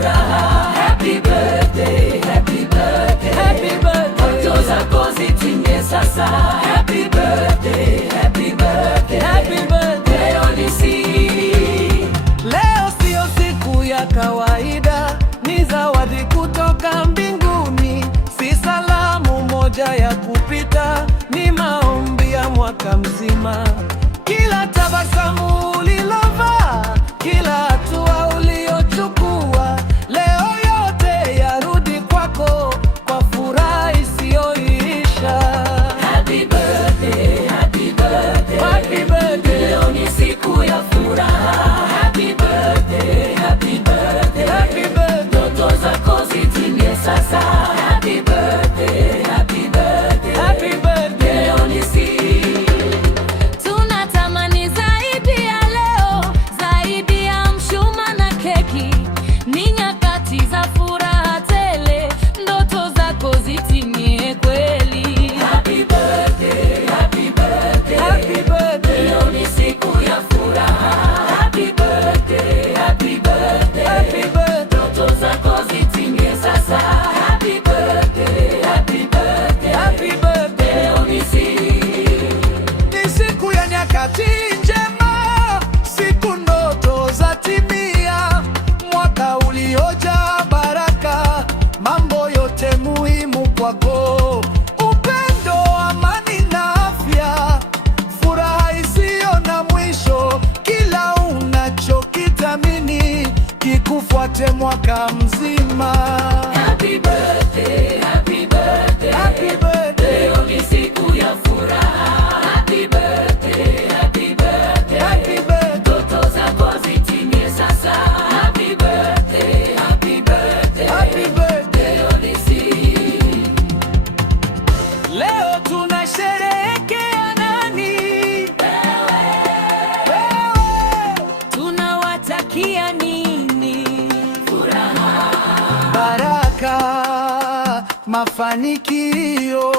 furaha. Happy birthday, happy birthday, happy birthday. Ndoto zako zitimie sasa. Happy birthday, happy birthday, happy birthday. Leo ni leo sio siku ya kawaida, ni zawadi kutoka mbinguni. Si salamu moja ya kupita, ni maombi ya mwaka mzima. Kila tabasamu ulilovaa, kila hatua uliochukua, leo yote yarudi kwako kwa furaha isiyoisha. Happy birthday, happy birthday, happy birthday. Leo ni siku ya furaha. Happy birthday, happy birthday, happy birthday. Ndoto zako zitimie sasa. Happy birthday, happy birthday, happy birthday. Leo ni tunatamani zaidi ya leo, zaidi ya mshumaa na keki. Ni nyakati za furaha tele, ndoto zako zitimie kweli. Happy birthday, happy birthday, happy birthday. Leo ni siku ya furaha. Happy birthday, happy birthday, happy birthday. Ndoto zako zitimie sasa. Happy birthday, happy birthday, happy birthday. Leo ni siku ya nyakati njema, siku ndoto za timia, mwaka uliojaa baraka, mambo yote muhimu kwako. Upendo, amani na afya, furaha isiyo na mwisho, kila unachokitamini kikufuate mwaka mzima. happy birthday, happy birthday, Happy birthday. Leo ni siku ya furaha. Happy birthday, happy birthday, Happy birthday. ndoto zako zitimie sasa. Happy birthday, happy birthday, Happy birthday. leo ni Leo tunasherehekea nani? Wewe. Tunawatakia nini? furaha. Baraka, mafanikio